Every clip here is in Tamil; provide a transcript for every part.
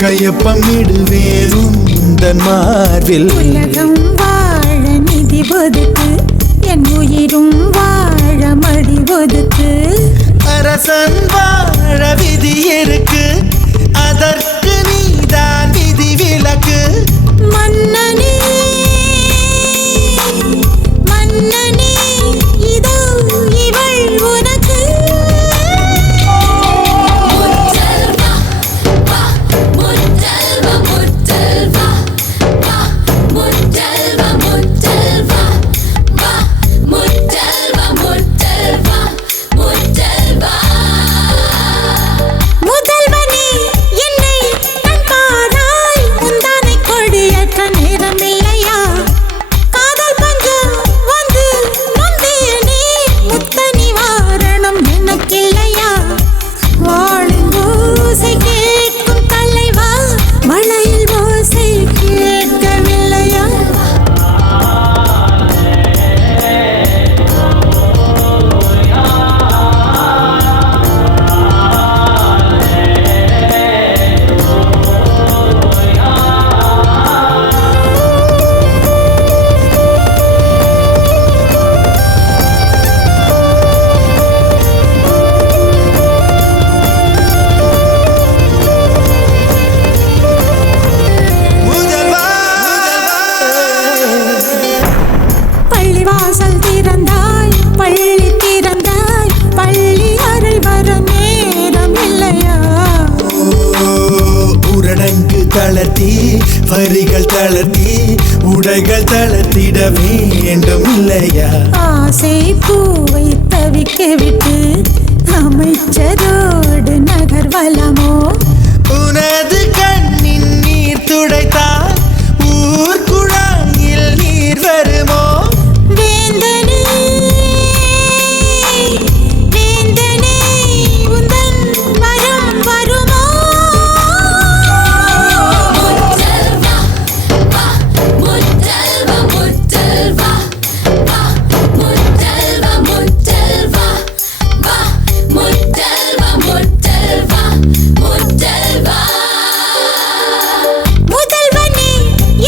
கையொப்பம் இடுவேன் உந்தன் மார்பில். உலகம் வாழ நிதி ஒதுக்கு, என் உயிரும் வாழ மடி ஒதுக்கு. அரசன் வாழ விதி இருக்கு, அதற்கு நீதான் விதி விலக்கு. மன்னனே மன்னனே இதோ இவள் உனக்கு. முத்தல்வா வா முத்தல்வா முத்தல்வா வா முத்தல்வா முத்தல்வா வா முத்தல்வா முத்தல்வா முத்தல்வா. முதல்வனே என்னை கண் பாராய், முந்தானை கொடியற்ற நேரமில்லையா? காதல் பஞ்சம் வந்து நொந்தேனே, முத்த நிவாரணம் எனக்கில்லையா? வாழின் ஓசை கேட்கும் தலைவா, மழையில் ஓசை கேட்கவில்லையா? முதல்வா பள்ளிவாசல் திறந்தாய், பள்ளி திறந்தாய், பள்ளி அறை வர நேரம் இல்லையா? ஊரடங்கு தளர்த்தி, வரிகள் தளர்த்தி, உடைகள் தளர்த்திட வேண்டும் இல்லையா? ஆசை பூவை தவிக்க விட்டு அமைச்சரோடு நகர்வலமோ? உனது கண்ணின் நீர் துடைத்தால் ஊர் குழாயில் நீர் வருமோ? வேந்தனே வேந்தனே உந்தன் வரம் வருமோ? முத்தல்வா வா முத்தல்வா முத்தல்வா வா முத்தல்வா முத்தல்வா வா முத்தல்வா முத்தல்வா முத்தல்வா. முதல்வனே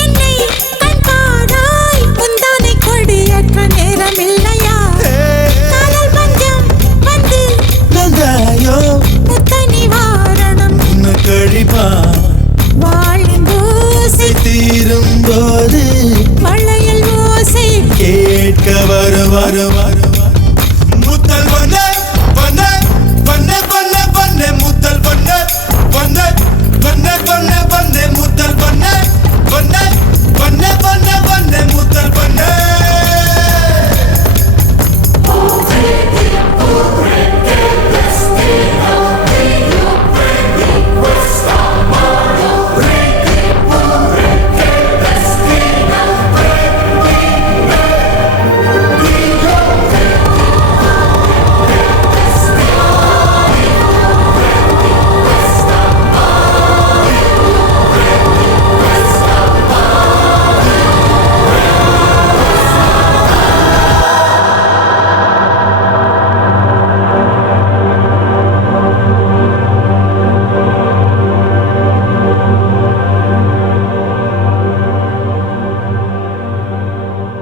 என்னை கண் பாராய், முந்தானை கொடியற்ற நேரமில்லையா? காதல் பஞ்சம் வந்து நந்தாயோ முத்த நிவாரணம் கழிப்பா வாழின் ஓசை தீரும் போது மழையில் ஓசை கேட்க வருவார்